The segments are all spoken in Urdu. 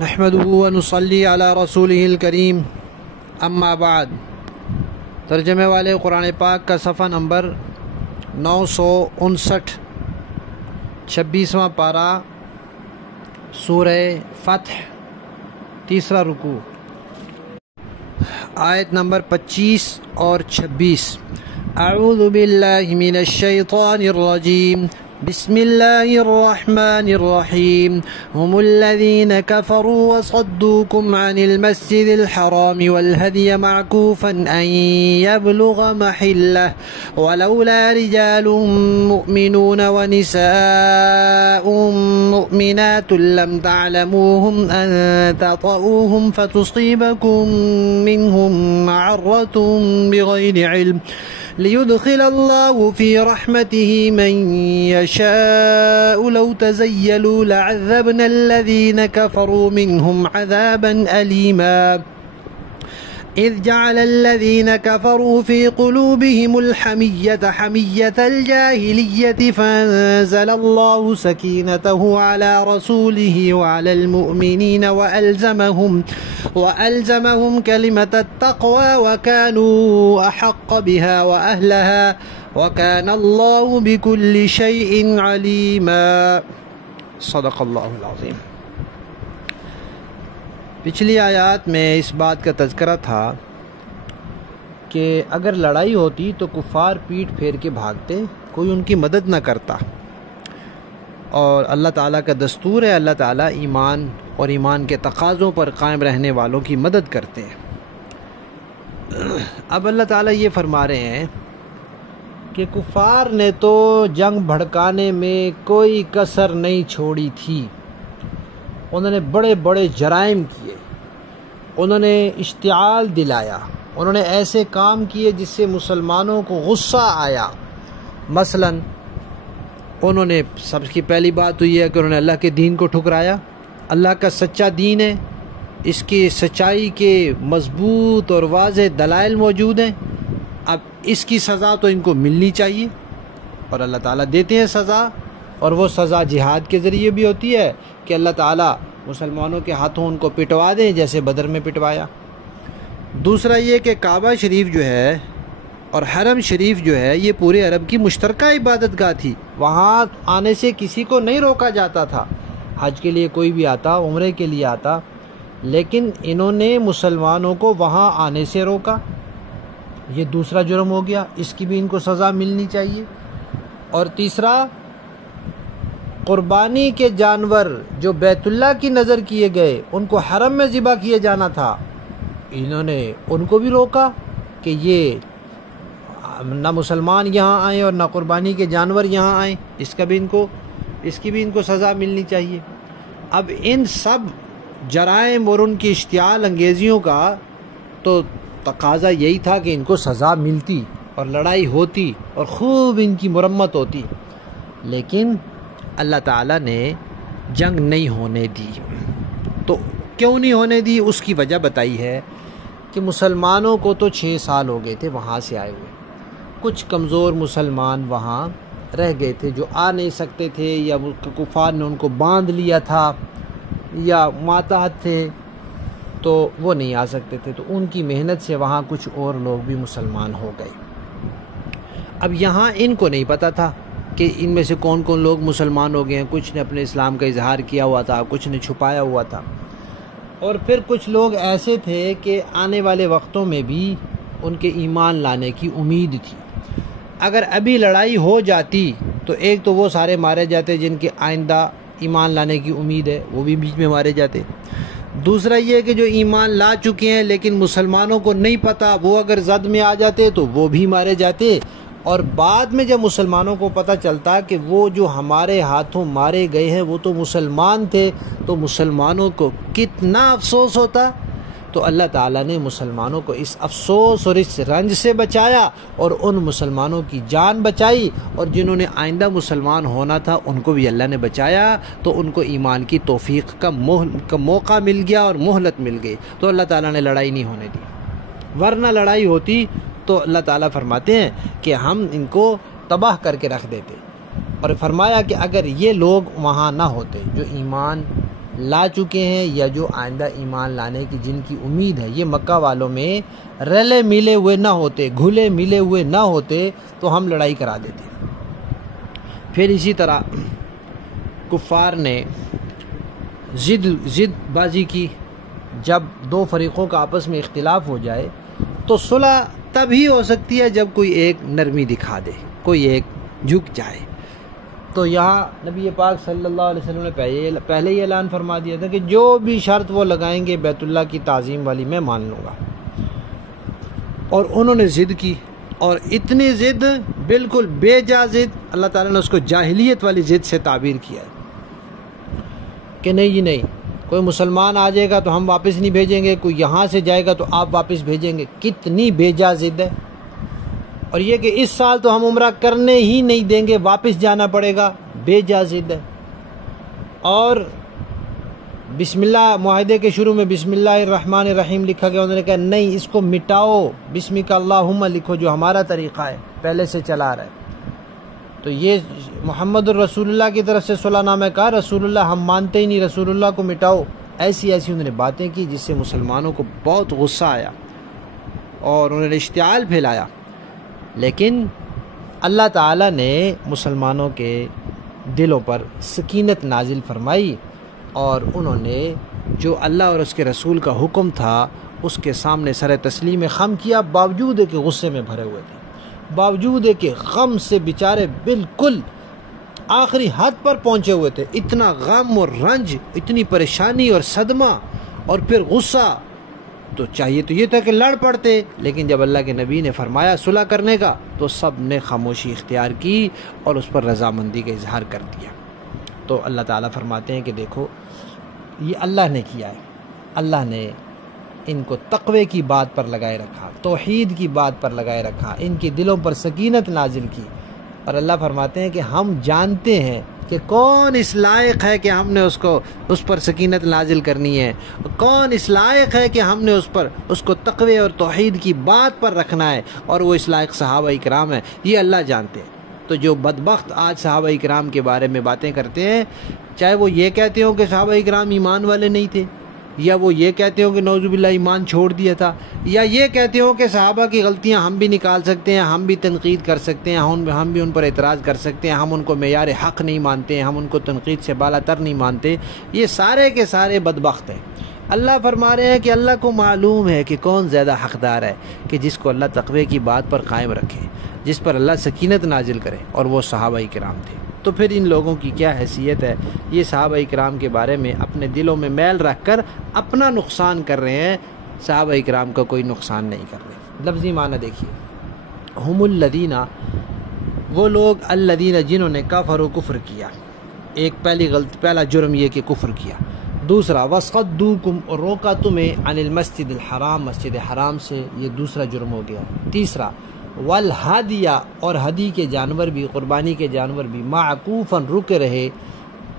نحمده ونصلي على رسوله الکریم اما بعد۔ ترجمے والے قرآن پاک کا صفحہ نمبر 959، 26واں پارہ، سورہ فتح، تیسرا رکوع، آیت نمبر 25 اور 26۔ اعوذ باللہ من الشیطان الرجیم، بسم اللہ الرحمن الرحیم۔ هم الذین کفروا وصدوکم عن المسجد الحرام والهدی معکوفا ان یبلغ محلہ ولولا رجال مؤمنون ونساء مؤمنات لم تعلموهم ان تطؤوهم فتصيبكم منهم معرة بغیر علم ليدخل الله في رحمته من يشاء لو تزيلوا لعذبنا الذين كفروا منهم عذابا أليما إذ جعل الذين كفروا في قلوبهم الحمية حمية الجاهلية فأنزل الله سكينته على رسوله وعلى المؤمنين وألزمهم كلمة التقوى وكانوا أحق بها وأهلها وكان الله بكل شيء عليما۔ صدق اللہ العظیم۔ پچھلی آیات میں اس بات کا تذکرہ تھا کہ اگر لڑائی ہوتی تو کفار پیٹھ پھیر کے بھاگتے، کوئی ان کی مدد نہ کرتا، اور اللہ تعالیٰ کا دستور ہے، اللہ تعالیٰ ایمان اور ایمان کے تقاضوں پر قائم رہنے والوں کی مدد کرتے ہیں۔ اب اللہ تعالیٰ یہ فرما رہے ہیں کہ کفار نے تو جنگ بھڑکانے میں کوئی کسر نہیں چھوڑی تھی، انہوں نے بڑے بڑے جرائم کیے، انہوں نے اشتعال دلایا، انہوں نے ایسے کام کیے جس سے مسلمانوں کو غصہ آیا۔ مثلا انہوں نے سب کی پہلی بات تو یہ ہے کہ انہوں نے اللہ کے دین کو ٹھکرایا۔ اللہ کا سچا دین ہے، اس کی سچائی کے مضبوط اور واضح دلائل موجود ہیں، اب اس کی سزا تو ان کو ملنی چاہیے، اور اللہ تعالیٰ دیتے ہیں سزا، اور وہ سزا جہاد کے ذریعے بھی ہوتی ہے کہ اللہ تعالیٰ مسلمانوں کے ہاتھوں ان کو پٹوا دیں جیسے بدر میں پٹوایا۔ دوسرا یہ کہ کعبہ شریف جو ہے اور حرم شریف جو ہے یہ پورے عرب کی مشترکہ عبادت گاہ تھی، وہاں آنے سے کسی کو نہیں روکا جاتا تھا۔ حج کے لیے کوئی بھی آتا، عمرے کے لیے آتا، لیکن انہوں نے مسلمانوں کو وہاں آنے سے روکا، یہ دوسرا جرم ہو گیا، اس کی بھی ان کو سزا ملنی چاہیے۔ اور تیسرا، قربانی کے جانور جو بیت اللہ کی نظر کیے گئے ان کو حرم میں ذبح کیے جانا تھا، انہوں نے ان کو بھی روکا کہ یہ نہ مسلمان یہاں آئیں اور نہ قربانی کے جانور یہاں آئیں، اس کی بھی ان کو سزا ملنی چاہیے۔ اب ان سب جرائم اور ان کی اشتعال انگیزیوں کا تو تقاضا یہی تھا کہ ان کو سزا ملتی اور لڑائی ہوتی اور خوب ان کی مرمت ہوتی، لیکن اللہ تعالیٰ نے جنگ نہیں ہونے دی۔ تو کیوں نہیں ہونے دی؟ اس کی وجہ بتائی ہے کہ مسلمانوں کو تو 6 سال ہو گئے تھے وہاں سے آئے ہوئے، کچھ کمزور مسلمان وہاں رہ گئے تھے جو آ نہیں سکتے تھے، یا کفار نے ان کو باندھ لیا تھا، یا ماتحت تھے تو وہ نہیں آ سکتے تھے، تو ان کی محنت سے وہاں کچھ اور لوگ بھی مسلمان ہو گئے۔ اب یہاں ان کو نہیں پتہ تھا کہ ان میں سے کون کون لوگ مسلمان ہو گئے ہیں، کچھ نے اپنے اسلام کا اظہار کیا ہوا تھا، کچھ نے چھپایا ہوا تھا، اور پھر کچھ لوگ ایسے تھے کہ آنے والے وقتوں میں بھی ان کے ایمان لانے کی امید تھی۔ اگر ابھی لڑائی ہو جاتی تو ایک تو وہ سارے مارے جاتے جن کے آئندہ ایمان لانے کی امید ہے، وہ بھی بیچ میں مارے جاتے۔ دوسرا یہ کہ جو ایمان لا چکے ہیں لیکن مسلمانوں کو نہیں پتہ، وہ اگر زد میں آ جاتے تو وہ بھی مارے جاتے، اور بعد میں جب مسلمانوں کو پتہ چلتا کہ وہ جو ہمارے ہاتھوں مارے گئے ہیں وہ تو مسلمان تھے، تو مسلمانوں کو کتنا افسوس ہوتا۔ تو اللہ تعالیٰ نے مسلمانوں کو اس افسوس اور اس رنج سے بچایا، اور ان مسلمانوں کی جان بچائی، اور جنہوں نے آئندہ مسلمان ہونا تھا ان کو بھی اللہ نے بچایا، تو ان کو ایمان کی توفیق کا موقع مل گیا اور مہلت مل گئی، تو اللہ تعالیٰ نے لڑائی نہیں ہونے دی۔ ورنہ لڑائی ہوتی تو اللہ تعالیٰ فرماتے ہیں کہ ہم ان کو تباہ کر کے رکھ دیتے، اور فرمایا کہ اگر یہ لوگ وہاں نہ ہوتے جو ایمان لا چکے ہیں یا جو آئندہ ایمان لانے کی جن کی امید ہے، یہ مکہ والوں میں رلے ملے ہوئے نہ ہوتے، گھلے ملے ہوئے نہ ہوتے تو ہم لڑائی کرا دیتے۔ پھر اسی طرح کفار نے ضد بازی کی، جب دو فریقوں کا آپس میں اختلاف ہو جائے تو صلح تب ہی ہو سکتی ہے جب کوئی ایک نرمی دکھا دے، کوئی ایک جھک جائے۔ تو یہاں نبی پاک صلی اللہ علیہ وسلم نے پہلے ہی اعلان فرما دیا تھا کہ جو بھی شرط وہ لگائیں گے بیت اللہ کی تعظیم والی میں مان لوں گا، اور انہوں نے ضد کی، اور اتنی ضد بالکل بے جا ضد، اللہ تعالیٰ نے اس کو جاہلیت والی ضد سے تعبیر کیا ہے کہ نہیں جی نہیں، کوئی مسلمان آ جائے گا تو ہم واپس نہیں بھیجیں گے، کوئی یہاں سے جائے گا تو آپ واپس بھیجیں گے۔ کتنی بے جا ضد ہے۔ اور یہ کہ اس سال تو ہم عمرہ کرنے ہی نہیں دیں گے، واپس جانا پڑے گا، بے جا ضد ہے۔ اور بسم اللہ معاہدے کے شروع میں بسم اللہ الرحمن الرحیم لکھا گیا، انہوں نے کہا نہیں، اس کو مٹاؤ، بسمک اللہم لکھو، جو ہمارا طریقہ ہے پہلے سے چلا رہا ہے۔ تو یہ محمد الرسول اللہ کی طرف سے صلح نامہ کہا، رسول اللہ ہم مانتے ہی نہیں، رسول اللہ کو مٹاؤ۔ ایسی انہوں نے باتیں کی جس سے مسلمانوں کو بہت غصہ آیا اور انہوں نے اشتعال پھیلایا، لیکن اللہ تعالیٰ نے مسلمانوں کے دلوں پر سکینت نازل فرمائی، اور انہوں نے جو اللہ اور اس کے رسول کا حکم تھا اس کے سامنے سر تسلیم خم کیا، باوجود کہ غصے میں بھرے ہوئے تھے، باوجود کہ غم سے بیچارے بالکل آخری حد پر پہنچے ہوئے تھے، اتنا غم اور رنج، اتنی پریشانی اور صدمہ اور پھر غصہ، تو چاہیے تو یہ تھا کہ لڑ پڑتے، لیکن جب اللہ کے نبی نے فرمایا صلح کرنے کا تو سب نے خاموشی اختیار کی اور اس پر رضامندی کا اظہار کر دیا۔ تو اللہ تعالیٰ فرماتے ہیں کہ دیکھو یہ اللہ نے کیا ہے، اللہ نے ان کو تقوی کی بات پر لگائے رکھا، توحید کی بات پر لگائے رکھا، ان کے دلوں پر سکینت نازل کی، اور اللہ فرماتے ہیں کہ ہم جانتے ہیں کہ کون اس لائق ہے کہ ہم نے اس پر سکینت نازل کرنی ہے، کون اس لائق ہے کہ ہم نے اس کو تقوی اور توحید کی بات پر رکھنا ہے، اور وہ اس لائق صحابہ اکرام ہے، یہ اللہ جانتے ہیں۔ تو جو بدبخت آج صحابہ اکرام کے بارے میں باتیں کرتے ہیں، چاہے وہ یہ کہتے ہوں کہ صحابہ اکرام ایمان والے نہیں تھے، یا وہ یہ کہتے ہوں کہ نعوذ باللہ ایمان چھوڑ دیا تھا، یا یہ کہتے ہوں کہ صحابہ کی غلطیاں ہم بھی نکال سکتے ہیں، ہم بھی تنقید کر سکتے ہیں، ہم بھی ان پر اعتراض کر سکتے ہیں، ہم ان کو معیار حق نہیں مانتے ہیں، ہم ان کو تنقید سے بالا تر نہیں مانتے، یہ سارے کے سارے بدبخت ہیں۔ اللہ فرما رہے ہیں کہ اللہ کو معلوم ہے کہ کون زیادہ حقدار ہے کہ جس کو اللہ تقوی کی بات پر قائم رکھے، جس پر اللہ سکینت نازل کرے، اور وہ صحابہ کرام تھے۔ تو پھر ان لوگوں کی کیا حیثیت ہے؟ یہ صحابہ کرام کے بارے میں اپنے دلوں میں میل رکھ کر اپنا نقصان کر رہے ہیں، صحابہ کرام کا کوئی نقصان نہیں کر رہے۔ لفظی معنی دیکھیے، ہم الذین، وہ لوگ، الذین جنہوں نے کفروا کفر کیا، ایک پہلا جرم یہ کہ کفر کیا، دوسرا وصدوکم، روکا تمہیں عن المسجد الحرام، مسجد حرام سے، یہ دوسرا جرم ہو گیا، تیسرا والہدیہ، اور ہدی کے جانور بھی، قربانی کے جانور بھی، معکوفاً رکے رہے،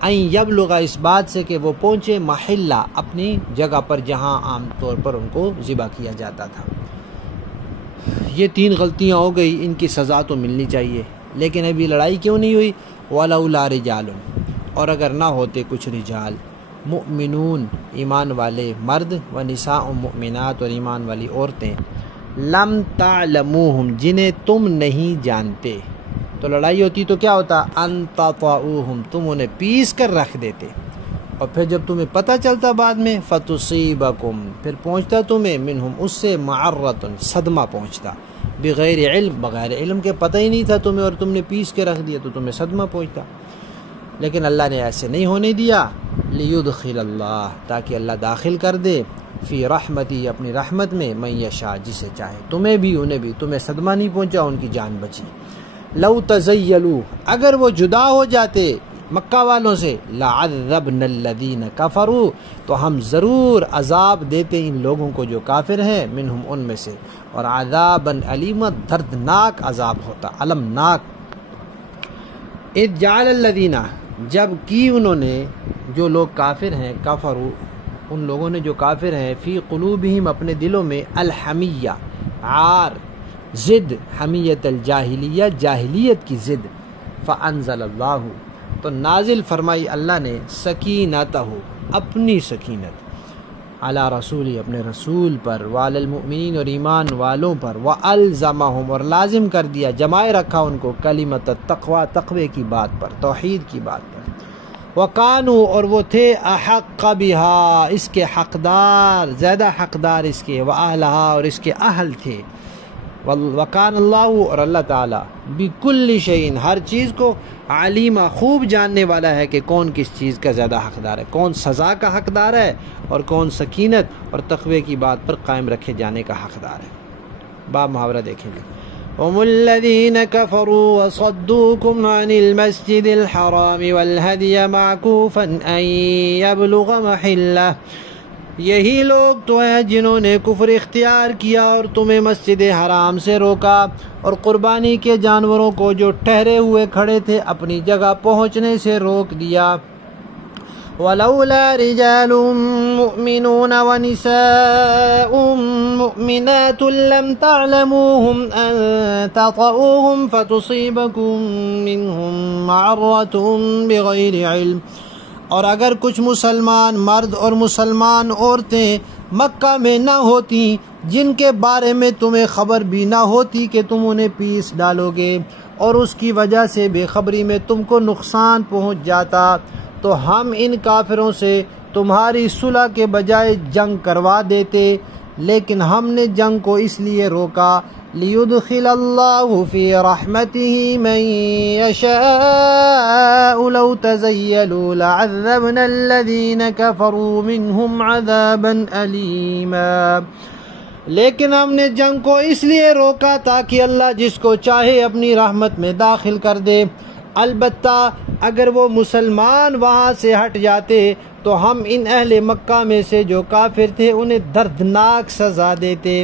ان یبلغ، اس بات سے کہ وہ پہنچے، محلہ، اپنی جگہ پر جہاں عام طور پر ان کو ذبح کیا جاتا تھا۔ یہ تین غلطیاں ہو گئی، ان کی سزا تو ملنی چاہیے، لیکن ابھی لڑائی کیوں نہیں ہوئی؟ ولولا رجال، اور اگر نہ ہوتے کچھ رجال، مؤمنون، ایمان والے مرد، و نساء مؤمنات، اور ایمان والی عورتیں، لم تعلموہم، جنہیں تم نہیں جانتے، تو لڑائی ہوتی تو کیا ہوتا؟ ان تطاؤہم، تم انہیں پیس کر رکھ دیتے، اور پھر جب تمہیں پتہ چلتا بعد میں، فتصیبکم، پھر پہنچتا تمہیں، منہم، اس سے، معرۃ، صدمہ پہنچتا، بغیر علم، بغیر علم کے، پتہ ہی نہیں تھا تمہیں اور تم نے پیس کے رکھ دیا تو تمہیں صدمہ پہنچتا، لیکن اللہ نے ایسے نہیں ہونے دیا، لیدخل اللہ، تاکہ اللہ داخل کر دے، فی رحمتی، اپنی رحمت میں، من یشاء، جسے چاہے، تمہیں بھی انہیں بھی، تمہیں صدمہ نہیں پہنچا، ان کی جان بچی۔ لو تزیلوا، اگر وہ جدا ہو جاتے مکہ والوں سے، لعذبنا الذین کفروا، تو ہم ضرور عذاب دیتے ان لوگوں کو جو کافر ہیں، منہم، ان میں سے، اور عذابا علیما، دردناک عذاب ہوتا، المناک۔ اذ جعل الذین، جب کی انہوں نے، جو لوگ کافر ہیں، کفروا، ان لوگوں نے جو کافر ہیں، فی قلوبہم، اپنے دلوں میں، الحمیہ، عار، ضد، حمیت الجاہلیہ، جاہلیت کی ضد، فانزل اللہ، تو نازل فرمائی اللہ نے، سکینتہ، اپنی سکینت، علی رسولی اپنے رسول پر، وعلی المؤمنین اور ایمان والوں پر، وَأَلْزَمَهُمْ اور لازم کر دیا، جمائے رکھا ان کو، کلمۃ التقوی تقوی کی بات پر، توحید کی بات پر، وَكَانُوا اور وہ تھے احق بها اس کے حقدار، زیادہ حقدار اس کے، وَأَهْلَهَا اور اس کے اہل تھے، وَكَانَ اللَّهُ اور اللہ تعالیٰ بِكُلِّ شَيْءٍ ہر چیز کو علیمہ خوب جاننے والا ہے کہ کون کس چیز کا زیادہ حقدار ہے، کون سزا کا حقدار ہے اور کون سکینت اور تقوی کی بات پر قائم رکھے جانے کا حقدار ہے۔ باب محاورہ دیکھیں گے۔ هم الذين كفروا وصدوكم عن المسجد الحرام والهدي معكوفا أن يبلغ محله، یہی لوگ تو ہیں جنہوں نے کفر اختیار کیا اور تمہیں مسجد حرام سے روکا اور قربانی کے جانوروں کو جو ٹھہرے ہوئے کھڑے تھے اپنی جگہ پہنچنے سے روک دیا۔ وَلَوْلَا رِجَالٌ مُؤْمِنُونَ وَنِسَاءٌ مُؤْمِنَاتٌ لَمْ تَعْلَمُوهُمْ أَن تَطَئُوهُمْ فَتُصِيبَكُم مِّنْهُمْ مَعَرَّةٌ بِغَيْرِ عِلْمٍ، اور اگر کچھ مسلمان مرد اور مسلمان عورتیں مکہ میں نہ ہوتی جن کے بارے میں تمہیں خبر بھی نہ ہوتی کہ تم انہیں پیس ڈالو گے اور اس کی وجہ سے بے خبری میں تم کو نقصان پہنچ جاتا، تو ہم ان کافروں سے تمہاری صلح کے بجائے جنگ کروا دیتے، لیکن ہم نے جنگ کو اس لیے روکا لِيُدْخِلَ اللَّهُ فِي رَحْمَتِهِ مَن يَشَاءُ لَوْ تَزَيَّلُوا لَعَذَّبْنَا الَّذِينَ كَفَرُوا مِنْهُمْ عَذَابًا أَلِيمًا، لیکن ہم نے جنگ کو اس لیے روکا تاکہ اللہ جس کو چاہے اپنی رحمت میں داخل کر دے، البتہ اگر وہ مسلمان وہاں سے ہٹ جاتے تو ہم ان اہل مکہ میں سے جو کافر تھے انہیں دردناک سزا دیتے۔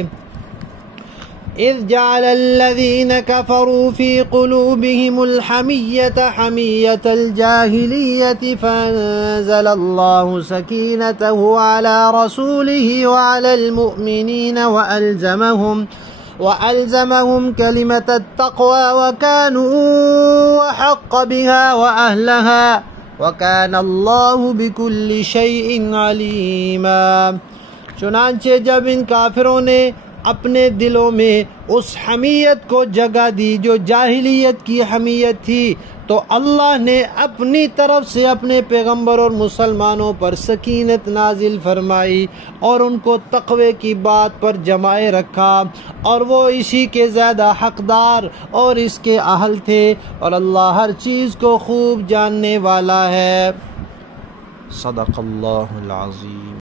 اذ جعل الذين كفروا في قلوبهم الحمية حمية الجاهلية فأنزل الله سكينته على رسوله وعلى المؤمنين وألزمهم كلمة التقوى وكانوا أحق بها وأهلها وكان الله بكل شيء عليما۔ چنانچہ جب ان کافروں نے اپنے دلوں میں اس حمیت کو جگہ دی جو جاہلیت کی حمیت تھی، تو اللہ نے اپنی طرف سے اپنے پیغمبر اور مسلمانوں پر سکینت نازل فرمائی اور ان کو تقوی کی بات پر جمائے رکھا، اور وہ اسی کے زیادہ حقدار اور اس کے اہل تھے، اور اللہ ہر چیز کو خوب جاننے والا ہے۔ صدق اللہ العظیم۔